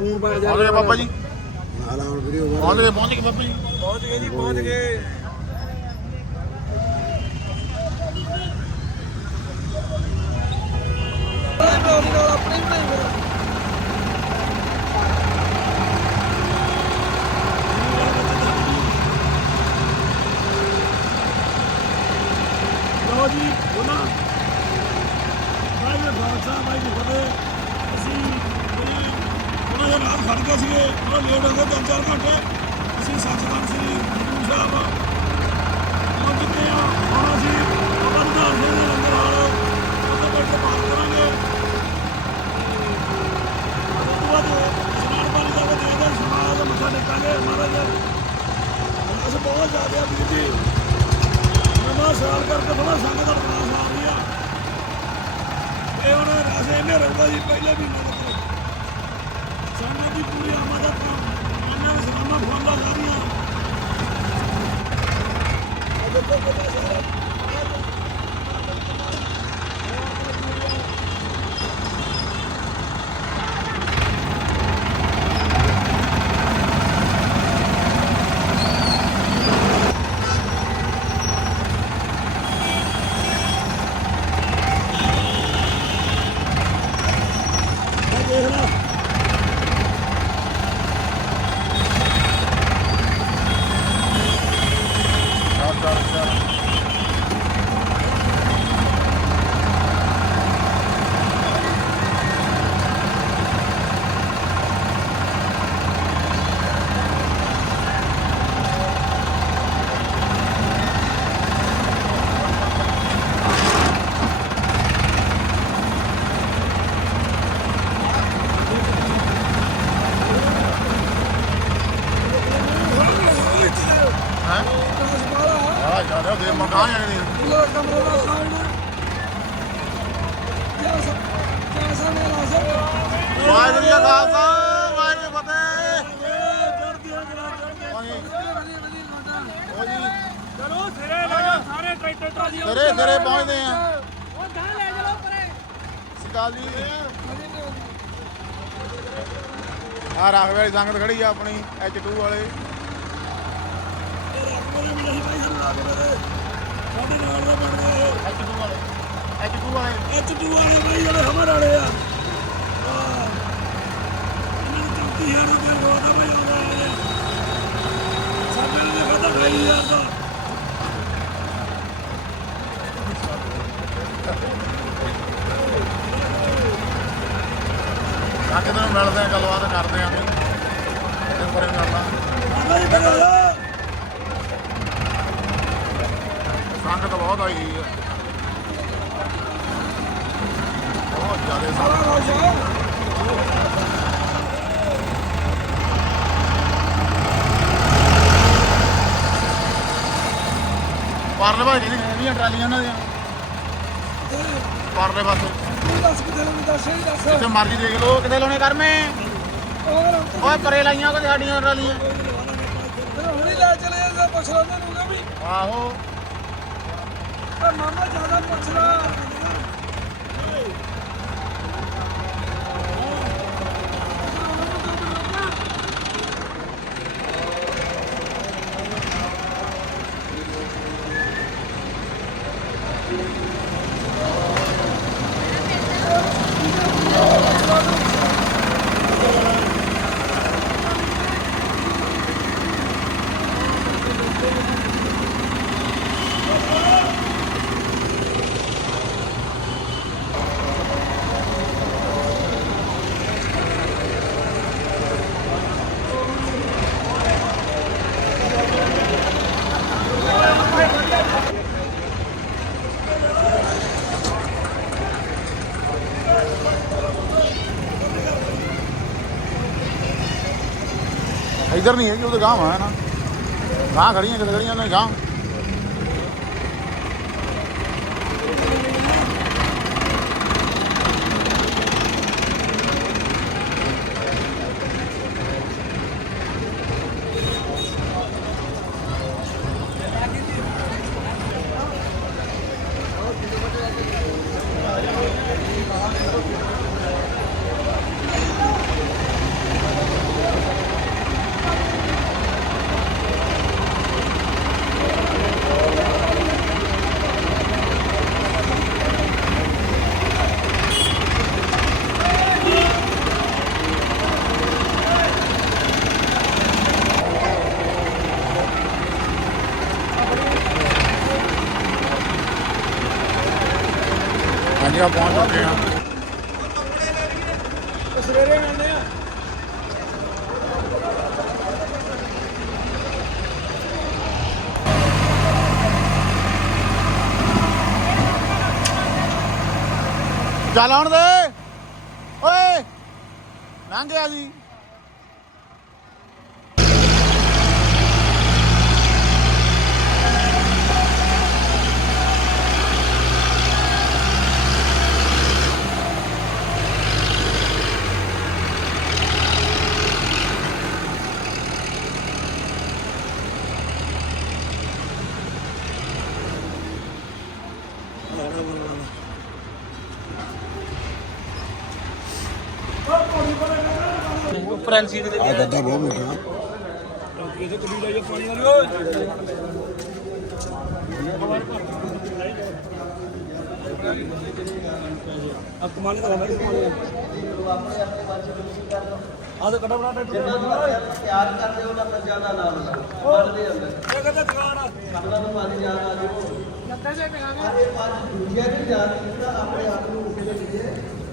Phone ਪਾ ਜਾ ਆਉਂਦੇ ਬਾਬਾ ਜੀ। ਨਾਲ ਆਉਣ ਵੀਡੀਓ ਆਉਂਦੇ ਪਹੁੰਚ ਗਏ ਬਾਬਾ ਜੀ। ਪਹੁੰਚ ਗਏ ਜੀ ਪਹੁੰਚ ਗਏ। ਲਓ ਜੀ ਉਹਨਾਂ ਭਾਈ ਦੇ ਖਾਲਸਾ ਭਾਈ ਦੀ ਫਤਿਹ। ਅਸੀਂ ਕੋਈ ਉਹਨਾਂ ਦੇ ਨਾਲ ਖੜ ਗਏ ਸੀਗੇ। ਉਹ ਲੇਟ ਹੋ ਗਏ, ਤਿੰਨ ਚਾਰ ਘੰਟੇ। ਅਸੀਂ ਸੱਚਖੰਡ ਸ੍ਰੀ ਗੁਰੂ ਸਾਹਿਬ ਪਹੁੰਚ ਚੁੱਕੇ ਹਾਂ ਹੁਣ ਅਸੀਂ ਬਾਬਾ ਸਿੰਘ ਦੇ ਲੰਗਰ ਹਾਲ ਉੱਥੇ ਬੈਠ ਕੇ ਪਾਠ ਕਰਾਂਗੇ ਉਸ ਤੋਂ ਬਾਅਦ ਇਸ਼ਨਾਨ ਪਾਣੀ ਦਾ ਦੇ ਦੇ ਸਮਾਜ ਮੱਥਾ ਟੇਕਾਂਗੇ, ਮਹਾਰਾਜ। ਅਸੀਂ ਬਹੁਤ ਜ਼ਿਆਦਾ ਵੀਰ ਜੀ। ਨਵਾਂ ਸਾਲ ਕਰਕੇ ਥੋੜਾ ਸੰਗਤ ਦਾ ਵਿਕਾਸ ਆ ਰਹੀ ਆ। ਇਹ ਹੁਣ ਰਾਸੇ ਨੇ ਰੰਗਾ ਜੀ, ਪਹਿਲੇ ਵੀ ਨਾ ਕਰੇ ਸੰਗਤ ਦੀ ਪੂਰੀ ਆਮਦਨ ਤੋਂ ਇਹਨਾਂ ਦੇ ਸਲਾਮਾਂ ਫੋਨਾਂ ਜਾ ਰਹੀਆਂ ਅਗਰ ਕੋਈ ਪਤਾ ਸਾਰਾ ਮੈਂ ਦੇਖ ਲਾ ਚੱਲ ਚੱਲ ਚੱਲ ਹੈ ਆ ਜਾ ਰਿਹਾ ਦੇ ਮਕਾਨ ਜਾਣੇ ਨੇ ਵਾਹਿਗੁਰੂ ਜੀ ਕਾ ਖਾਲਸਾ ਵਾਹਿਗੁਰੂ ਜੀ ਕੀ ਫਤਿਹ ਹਾਂਜੀ ਉਹ ਜੀ ਚਲੋ ਸਿਰੇ ਲਗਾ ਸਾਰੇ ਟਰੈਕਟਰ ਟਰਾਲੀਆਂ ਸਿਰੇ ਸਿਰੇ ਪਹੁੰਚਦੇ ਆ। ਉਹ ਗਾਂ ਲੈ ਚਲੋ ਪਰੇ। ਸਿਕਾਲ ਜੀ। ਆ ਰਾਖਵੇ ਵਾਲੀ ਸੰਗਤ ਖੜੀ ਆ ਆਪਣੀ H2 ਵਾਲੇ। ਸਾਡੇ ਨਾਲ ਦਾ ਬਣ ਗਏ H2 ਵਾਲੇ। H2 ਵਾਲੇ ਐਚ ਟੂ ਵਾਲੇ ਬਈ ਜਿਹੜੇ ਹਮਰ ਵਾਲੇ ਆ। ਇਹਨਾਂ ਨੂੰ ਚੌਥੀ ਹਜ਼ਾਰ ਰੁਪਏ ਰੋਦਾ ਬਈ ਆਉਂਦਾ ਸਾਡੇ ਨੇ ਦੇਖਾ ਤਾਂ ਢਾਈ ਹਜ਼ਾਰ ਦਾ ਆ ਕਿਤੇ ਨੂੰ ਮਿਲਦੇ ਆ ਗੱਲਬਾਤ ਕਰਦੇ ਆ ਵੀ ਤੇ ਪਰੇ ਕਰਨਾ ਆਂਦਾ ਜੀ ਫਿਰ ਆਇਆ ਸੰਗਤ ਬਹੁਤ ਆਈ ਹੋਈ ਹੈ ਬਹੁਤ ਜ਼ਿਆਦਾ ਸੰਗਤ ਪਰਲੇ ਭਾਜੀ ਨੇ ਹੈਗੀਆਂ ਟਰਾਲੀਆਂ ਉਹਨਾਂ ਦੀਆਂ। ਪਰਲੇ ਪਾਸੇ। ਦੱਸ ਕਿਤੇ ਨੂੰ ਦੱਸ ਹੀ ਦੱਸ ਜਿੱਥੇ ਮਰਜ਼ੀ ਦੇਖ ਲਓ, ਕਿਤੇ ਲਾਉਣੇ ਕਰਮੇ। ਉਹ ਓਏ ਪਰੇ ਲਾਈਆਂ ਕੋ ਸਾਡੀਆਂ ਟਰਾਲੀਆਂ। ਹੁਣੀ ਲੈ ਚਲੇ ਜਾ ਪੁੱਛ ਲਾ ਉਹਨਾਂ ਨੂੰ ਵੀ ਆਹੋ। ਓ ਮਾਮਾ ਜ਼ਿਆਦਾ ਪੁੱਛ ਲਾ। ਇੱਧਰ ਨਹੀਂ ਹੈਗੀ ਉਹਦੇ ਗਾਂਹ ਹੈ ਨਾ। ਗਾਂਹ ਖੜੀਆਂ ਕਿਤੇ ਖੜੀਆਂ ਨੇ ਗਾਂਹ। ਹਾਂਜੀ ਆ ਪਹੁੰਚ ਚੁੱਕੇ ਆ ਸਵੇਰੇ ਆਉਂਦੇ ਆ। ਚੱਲ ਆਉਣ ਦੇ। ਓਏ ਲੰਘ ਗਿਆ ਜੀ। ਫ੍ਰੈਂਸੀ ਦੇ ਆ ਗੱਡਾ ਬਹੁਤ ਮਿੱਠਾ। ਇਹਦੇ ਕੁੜੀ ਲਾਈਏ ਪਾਣੀ ਵਾਲੀ ਓਏ ਆ ਕਮਾਲ ਦਾ ਬਾਈ ਕਮਾਲ ਆ ਤੇ ਕੜਾ ਬਣਾ ਟੱਟ ਤਿਆਰ ਕਰਦੇ ਉਹਨਾਂ ਦਾ ਜ਼ਿਆਦਾ ਨਾਮ ਕਰਦੇ ਅੰਦਰ ਇਹ ਕਹਿੰਦਾ ਦੁਕਾਨ ਆ ਬੰਦਾ ਜਿੰਨੀ ਦਾ ਹੀ ਆ ਵੀ ਕਿਸੇ